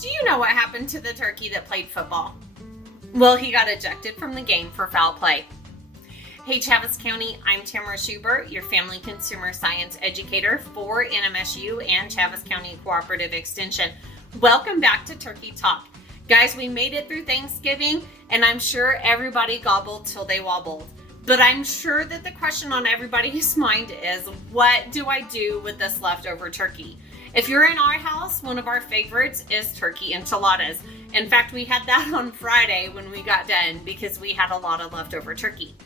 do you know what happened to the turkey that played football? Well, he got ejected from the game for foul play. Hey, Chaves County, I'm Tamara Schubert, your Family Consumer Science Educator for NMSU and Chaves County Cooperative Extension. Welcome back to Turkey Talk. Guys, we made it through Thanksgiving, and I'm sure everybody gobbled till they wobbled. But I'm sure that the question on everybody's mind is, what do I do with this leftover turkey? If you're in our house, one of our favorites is turkey enchiladas. In fact, we had that on Friday when we got done because we had a lot of leftover turkey.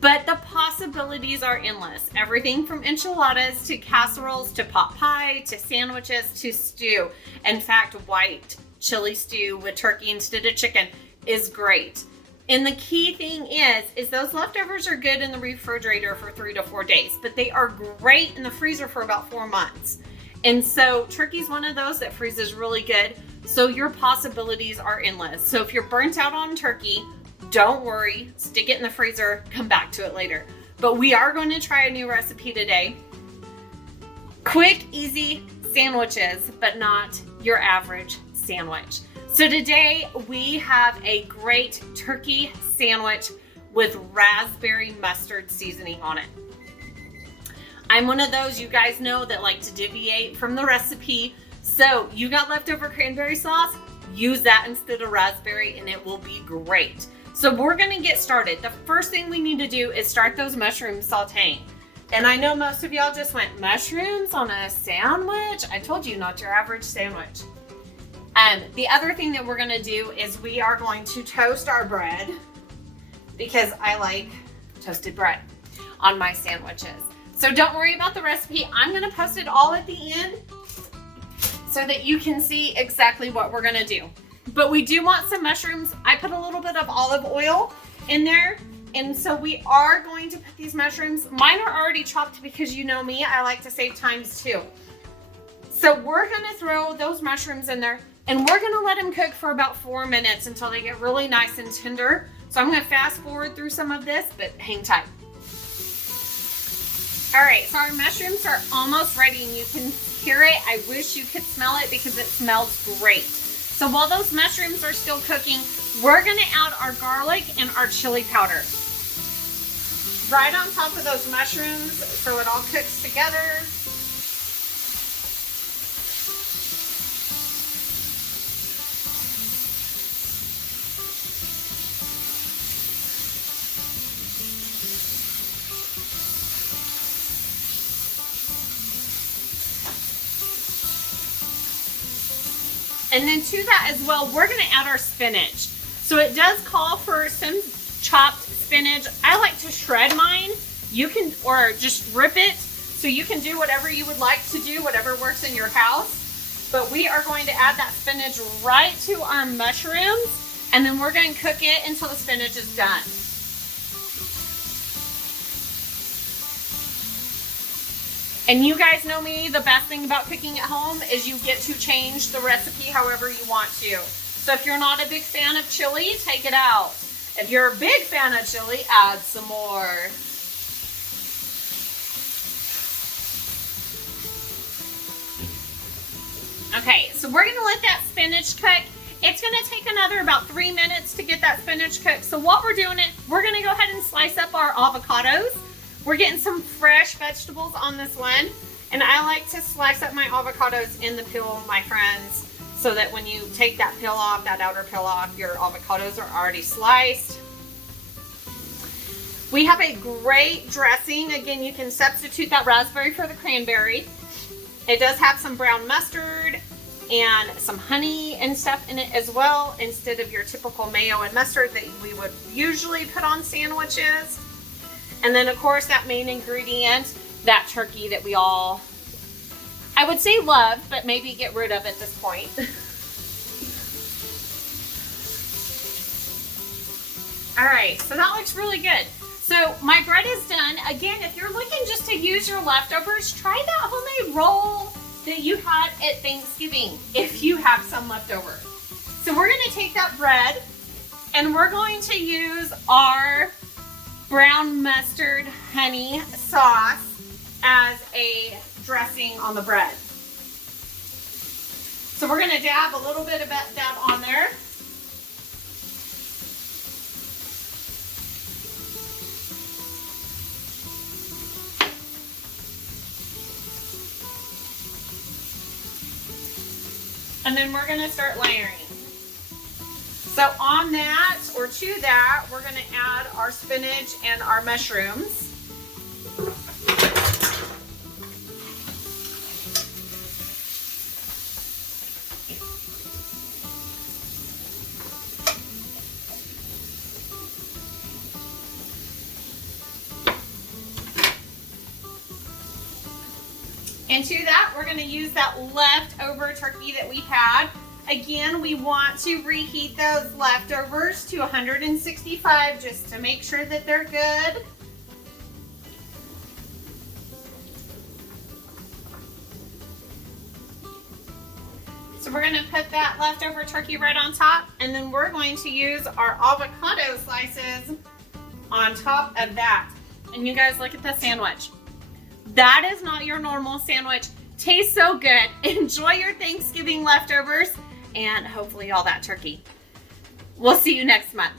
But the possibilities are endless. Everything from enchiladas to casseroles to pot pie to sandwiches to stew. In fact, white chili stew with turkey instead of chicken is great. And the key thing is those leftovers are good in the refrigerator for 3 to 4 days, but they are great in the freezer for about 4 months. And so turkey's one of those that freezes really good. So your possibilities are endless. So if you're burnt out on turkey, don't worry, stick it in the freezer, come back to it later. But we are going to try a new recipe today. Quick, easy sandwiches, but not your average sandwich. So today we have a great turkey sandwich with raspberry mustard seasoning on it. I'm one of those, you guys know, that like to deviate from the recipe. So you got leftover cranberry sauce, use that instead of raspberry and it will be great. So we're gonna get started. The first thing we need to do is start those mushrooms sauteing. And I know most of y'all just went, mushrooms on a sandwich? I told you, not your average sandwich. The other thing that we're gonna do is we are going to toast our bread because I like toasted bread on my sandwiches. So don't worry about the recipe. I'm gonna post it all at the end so that you can see exactly what we're gonna do. But we do want some mushrooms. I put a little bit of olive oil in there. And so we are going to put these mushrooms. Mine are already chopped because you know me, I like to save times too. So we're gonna throw those mushrooms in there and we're gonna let them cook for about 4 minutes until they get really nice and tender. So I'm gonna fast forward through some of this, but hang tight. All right, so our mushrooms are almost ready and you can hear it. I wish you could smell it because it smells great. So while those mushrooms are still cooking, we're gonna add our garlic and our chili powder. Right on top of those mushrooms so it all cooks together. And then to that as well, we're gonna add our spinach. So it does call for some chopped spinach. I like to shred mine. You can, or just rip it. So you can do whatever you would like to do, whatever works in your house. But we are going to add that spinach right to our mushrooms. And then we're going to cook it until the spinach is done. And you guys know me, the best thing about cooking at home is you get to change the recipe however you want to. So if you're not a big fan of chili, take it out. If you're a big fan of chili, add some more. Okay, so we're gonna let that spinach cook. It's gonna take another about 3 minutes to get that spinach cooked. So what we're doing is, we're gonna go ahead and slice up our avocados. We're getting some fresh vegetables on this one. And I like to slice up my avocados in the peel, my friends, so that when you take that peel off, that outer peel off, your avocados are already sliced. We have a great dressing. Again, you can substitute that raspberry for the cranberry. It does have some brown mustard and some honey and stuff in it as well, instead of your typical mayo and mustard that we would usually put on sandwiches. And then of course that main ingredient, that turkey that we all, I would say love, but maybe get rid of at this point. All right, so that looks really good. So my bread is done. Again, if you're looking just to use your leftovers, try that homemade roll that you had at Thanksgiving if you have some left over. So we're gonna take that bread and we're going to use our brown mustard honey sauce as a dressing on the bread. So we're gonna dab a little bit of that on there. And then we're gonna start layering. So on that, or to that, we're gonna add our spinach and our mushrooms. And to that, we're gonna use that leftover turkey that we had. Again, we want to reheat those leftovers to 165 just to make sure that they're good. So we're gonna put that leftover turkey right on top, and then we're going to use our avocado slices on top of that. And you guys, look at the sandwich. That is not your normal sandwich. Tastes so good. Enjoy your Thanksgiving leftovers and hopefully all that turkey. We'll see you next month.